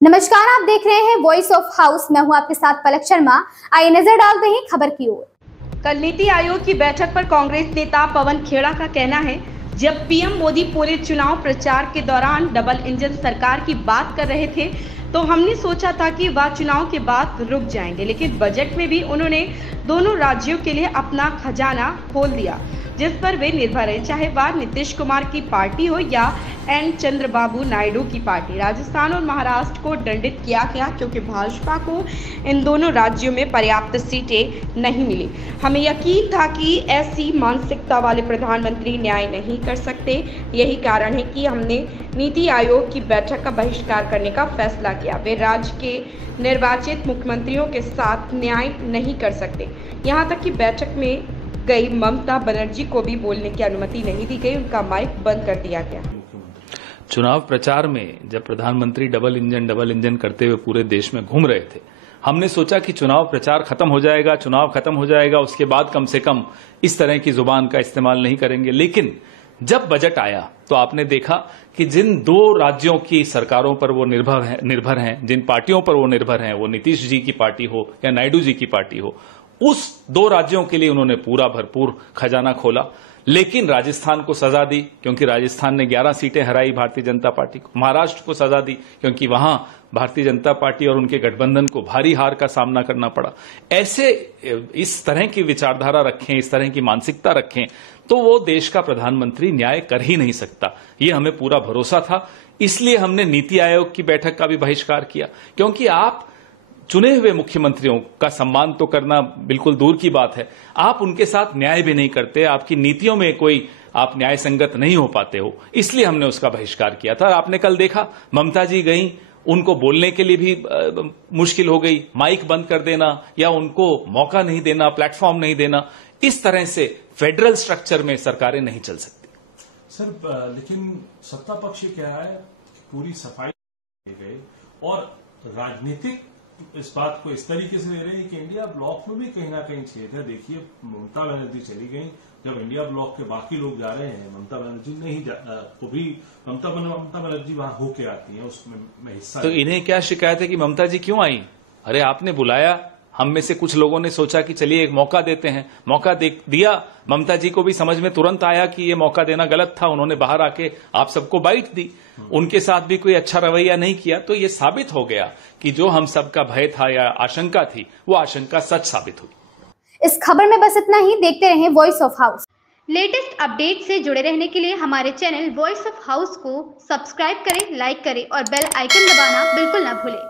नमस्कार, आप देख रहे हैं वॉइस ऑफ हाउस। मैं हूं आपके साथ पलक शर्मा। आइए नजर डालते हैं खबर की ओर। कल नीति आयोग की बैठक पर कांग्रेस नेता पवन खेड़ा का कहना है, जब पीएम मोदी पूरे चुनाव प्रचार के दौरान डबल इंजन सरकार की बात कर रहे थे तो हमने सोचा था कि वह चुनाव के बाद रुक जाएंगे, लेकिन बजट में भी उन्होंने दोनों राज्यों के लिए अपना खजाना खोल दिया जिस पर वे निर्भर है, चाहे वह नीतीश कुमार की पार्टी हो या एन चंद्रबाबू नायडू की पार्टी। राजस्थान और महाराष्ट्र को दंडित किया गया क्योंकि भाजपा को इन दोनों राज्यों में पर्याप्त सीटें नहीं मिली। हमें यकीन था कि ऐसी मानसिकता वाले प्रधानमंत्री न्याय नहीं कर सकते। यही कारण है कि हमने नीति आयोग की बैठक का बहिष्कार करने का फैसला किया। वे राज्य के निर्वाचित मुख्यमंत्रियों के साथ न्याय नहीं कर सकते। यहाँ तक कि बैठक में गई ममता बनर्जी को भी बोलने की अनुमति नहीं दी गई, उनका माइक बंद कर दिया गया। चुनाव प्रचार में जब प्रधानमंत्री डबल इंजन करते हुए पूरे देश में घूम रहे थे, हमने सोचा कि चुनाव प्रचार खत्म हो जाएगा, चुनाव खत्म हो जाएगा, उसके बाद कम से कम इस तरह की जुबान का इस्तेमाल नहीं करेंगे। लेकिन जब बजट आया तो आपने देखा कि जिन दो राज्यों की सरकारों पर वो निर्भर हैं, जिन पार्टियों पर वो निर्भर हैं, वो नीतीश जी की पार्टी हो या नायडू जी की पार्टी हो, उस दो राज्यों के लिए उन्होंने पूरा भरपूर खजाना खोला। लेकिन राजस्थान को सजा दी क्योंकि राजस्थान ने 11 सीटें हराई भारतीय जनता पार्टी को। महाराष्ट्र को सजा दी क्योंकि वहां भारतीय जनता पार्टी और उनके गठबंधन को भारी हार का सामना करना पड़ा। ऐसे इस तरह की विचारधारा रखें, इस तरह की मानसिकता रखें तो वो देश का प्रधानमंत्री न्याय कर ही नहीं सकता। ये हमें पूरा भरोसा था। इसलिए हमने नीति आयोग की बैठक का भी बहिष्कार किया, क्योंकि आप चुने हुए मुख्यमंत्रियों का सम्मान तो करना बिल्कुल दूर की बात है, आप उनके साथ न्याय भी नहीं करते, आपकी नीतियों में कोई आप न्याय संगत नहीं हो पाते हो। इसलिए हमने उसका बहिष्कार किया था। आपने कल देखा ममता जी गई, उनको बोलने के लिए भी मुश्किल हो गई, माइक बंद कर देना या उनको मौका नहीं देना, प्लेटफॉर्म नहीं देना। इस तरह से फेडरल स्ट्रक्चर में सरकारें नहीं चल सकती। सर, लेकिन सत्ता पक्ष क्या है, पूरी सफाई गए और राजनीतिक इस बात को इस तरीके से ले रहे हैं कि इंडिया ब्लॉक में भी कहीं ना कहीं छेद है। देखिए, ममता बनर्जी चली गई, जब इंडिया ब्लॉक के बाकी लोग जा रहे हैं, ममता बनर्जी नहीं तो भी ममता बनर्जी वहां होके आती है, उसमें हिस्सा। तो इन्हें क्या शिकायत है कि ममता जी क्यों आई? अरे आपने बुलाया, हम में से कुछ लोगों ने सोचा कि चलिए एक मौका देते हैं, मौका दिया। ममता जी को भी समझ में तुरंत आया कि ये मौका देना गलत था, उन्होंने बाहर आके आप सबको बाइट दी, उनके साथ भी कोई अच्छा रवैया नहीं किया। तो ये साबित हो गया कि जो हम सबका भय था या आशंका थी, वो आशंका सच साबित हुई। इस खबर में बस इतना ही। देखते रहें voice of house. Latest update से जुड़े रहने के लिए हमारे चैनल वॉइस ऑफ हाउस को सब्सक्राइब करें, लाइक करें और बेल आइकन दबाना बिल्कुल ना भूलें।